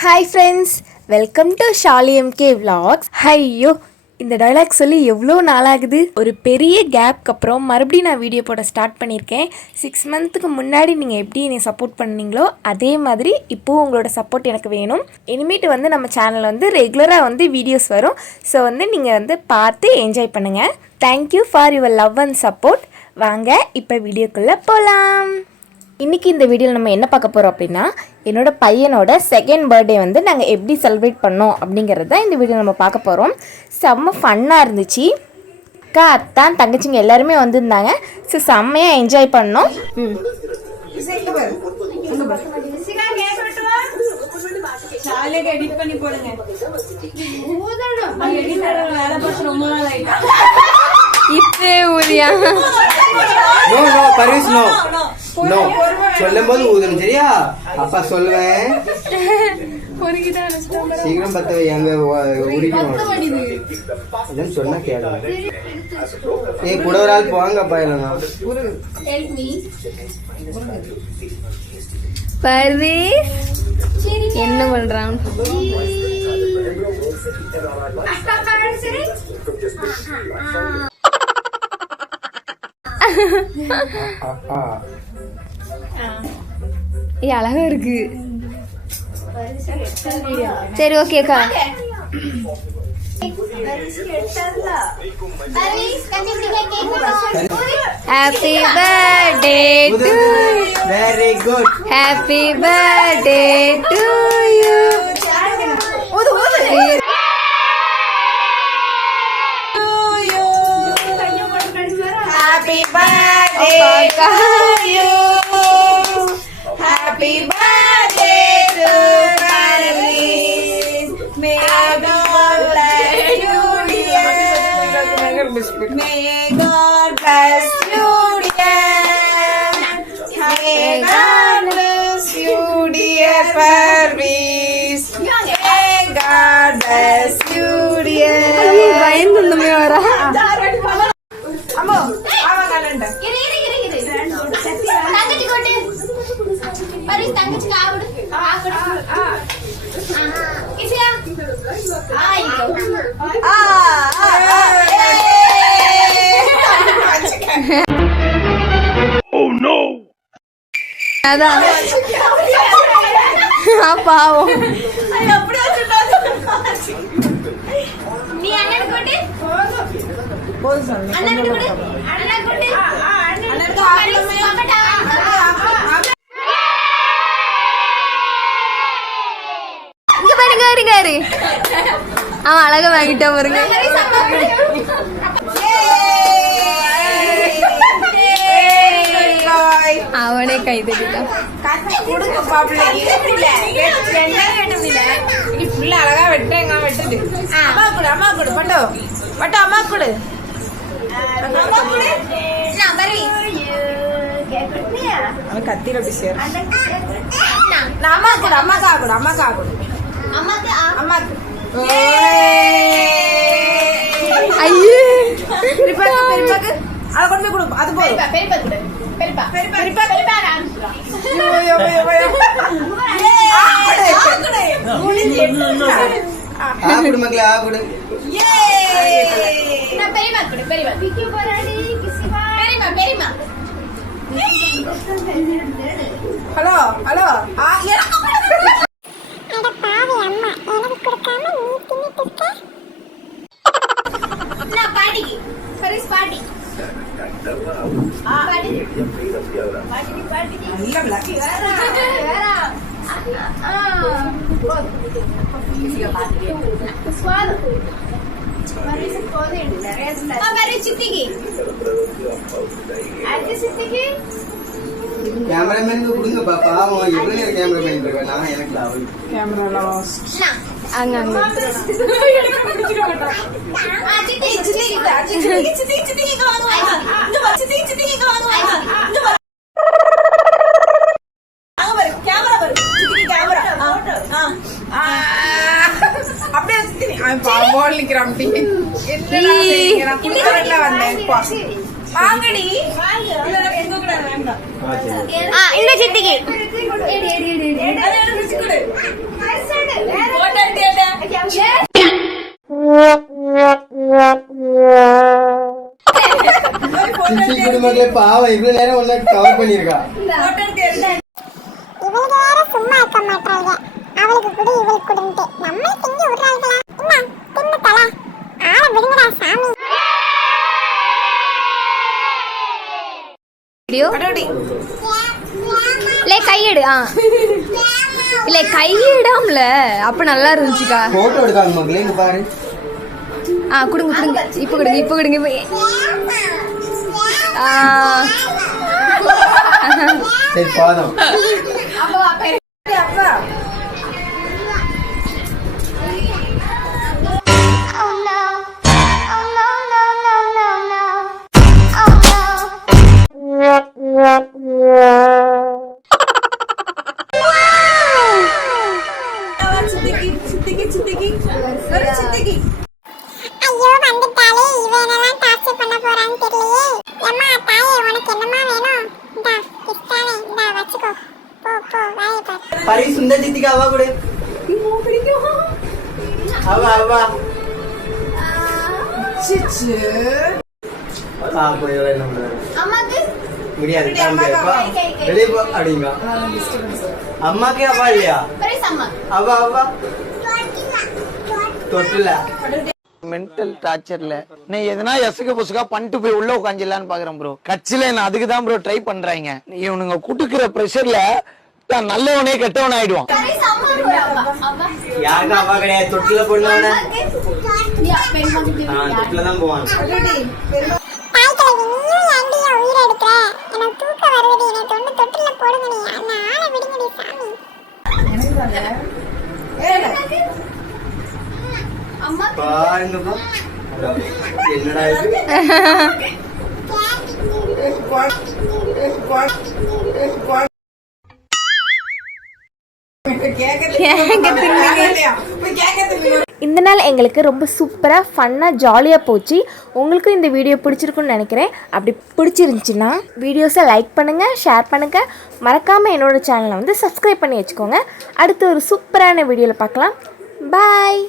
Hi friends, welcome to Shali MK Vlogs. ஐயோ இந்த dialogue சொல்லி எவ்வளோ நாளாகுது. ஒரு பெரிய கேப்க்கு அப்புறம் மறுபடியும் நான் வீடியோ போட ஸ்டார்ட் பண்ணியிருக்கேன். 6 மந்த்துக்கு முன்னாடி நீங்கள் எப்படி என்னை சப்போர்ட் பண்ணீங்களோ அதே மாதிரி இப்போது உங்களோட சப்போர்ட் எனக்கு வேணும். இனிமேட்டு வந்து நம்ம சேனலில் ரெகுலராக வீடியோஸ் வரும். ஸோ நீங்கள் பார்த்து என்ஜாய் பண்ணுங்கள். Thank you for your love and support. வாங்க இப்போ வீடியோக்குள்ளே போகலாம். இன்றைக்கி இந்த வீடியோவில் நம்ம என்ன பார்க்க போகிறோம் அப்படின்னா, என்னோட பையனோட செகண்ட் பர்த்டே நாங்கள் எப்படி செலிப்ரேட் பண்ணோம் அப்படிங்கிறது தான் இந்த வீடியோ நம்ம பார்க்க போகிறோம். செம்ம ஃபன்னாக இருந்துச்சு. அக்கா, அத்தான், தங்கச்சிங்க எல்லாருமே வந்திருந்தாங்க. ஸோ செம்மையாக என்ஜாய் பண்ணோம். சொல்லும் போது ஊதணும், சரியா? அப்பா சொல்லுவேன், சீக்கிரம் பத்த எங்க உரிக்கணும் சொன்னா கேட்க. கூட ஒரு ஆள் போவாங்கப்பா. இல்லைன்னா என்ன பண்றான்? அழகா இருக்கு. சரி, ஓகேக்கா. Happy birthday to very good. Happy birthday to you. Happy birthday to you. Happy birthday to Paris. May God bless you, dear. May God bless you, dear. May God bless you, dear Paris. May God bless you, dear. பயந்துமே வரா. அதான் பாவம். அவன் அழகா வாங்கிட்டா பாருங்க. அவனே கை தட்டிட்டான். அழகா வெட்டேங்க, வெட்டுது. அம்மா கொடு, அம்மா கொடு, பட்டோ பட்டோ, அம்மா கொடு. அவன் கத்திர பிசேர். அம்மா கொடு, அம்மாக்கா கொடு, அம்மாக்கா கொடு, அம்மாக்கு. ஐயே, பெரியப்பாக்கு அதை கொண்டு போய் கொடு. அது போதும். ஆகுடு மக்களே, ஆகுடு. Hello hello. கேமராமேன் கொடுங்கப்பா, பாவம். எவ்வளவு நேரம் கேமராமேன் இருக்கேன் நான். எனக்கு லாபம். Camera last. அங்க அங்க அப்படியே பால் நிக்கிறான். வாங்கடி. இந்த சித்திக்கு Yes. சித்தி குடும்பங்களே பாவம் இவ்வளவு நேரம் ஒண்ணா கவர் பண்ணிருக்கா. இவளுக்கு வேற சும்மா இருக்க மாட்டாங்க. அவளுக்கு கூட இவளுக்கு கூடன்ட்டு நம்ம செஞ்சு விடுறாங்களா? என்ன தின்னு தல ஆள விடுங்கடா சாமி. வீடியோ இல்லை கையெடு இல்லை கையிடாமல அப்ப நல்லா இருந்துச்சுக்கா. போட்டோ எடுக்காங்க மக்களே, இங்க பாரு. கொடுங்க கொடுங்க இப்ப கொடுங்க இப்ப கொடுங்க சரி பாதம். ஐயோ வந்துட்டாலே இவனெல்லாம் டார்ச்சர் பண்ண போறான்னு தெரியலையே. அம்மா தாயே உனக்கு என்னமா வேணும்? இந்தா கிஸ்தானே இந்தா வச்சுக்கோ. போ போ வாயை பாரு. பரி சுந்தர் சித்திக்கு அவா கூட. அவா அவா. போய் என்ன பண்றாரு? முடியாது. வெளியே போ அப்படிங்க. அம்மாக்கே அவா இல்லையா? அவா அவா தொட்டில மென்டல் டார்ச்சர்ல நீ எதனா எசுக்க பொசுக்கா பண்ணிட்டு போய் உள்ள உட்காந்துலான்னு பாக்குறேன் ப்ரோ. கட்சியில நான் அதுக்கு தான் ப்ரோ ட்ரை பண்றாங்க. இவனுங்க குடுக்குற பிரஷர்ல தான் நல்லவனே கெட்டவன் ஆயிடுவான். யாருக்கும் அவா கிடையாது. தொட்டில போடுவாங்க, தொட்டில தான் போவாங்க. தாய் கிழவி நீயும் ஏண்டியா உயிரை எடுக்கிற? எனக்கு தூக்கம் வருவது. என்னை தொட்டில போடுங்க. நீ அந்த ஆளை விடுங்கடி சாமி. பாருங்கப்பா என்னடா இது? இந்த நாள் எங்களுக்கு ரொம்ப சூப்பராக ஃபன்னாக ஜாலியாக போச்சு. உங்களுக்கும் இந்த வீடியோ பிடிச்சிருக்குன்னு நினைக்கிறேன். அப்படி பிடிச்சிருந்துச்சின்னா வீடியோஸை லைக் பண்ணுங்கள், ஷேர் பண்ணுங்கள், மறக்காமல் என்னோடய சேனலை வந்து சப்ஸ்கிரைப் பண்ணி வச்சுக்கோங்க. அடுத்து ஒரு சூப்பரான வீடியோவில் பார்க்கலாம். பாய்.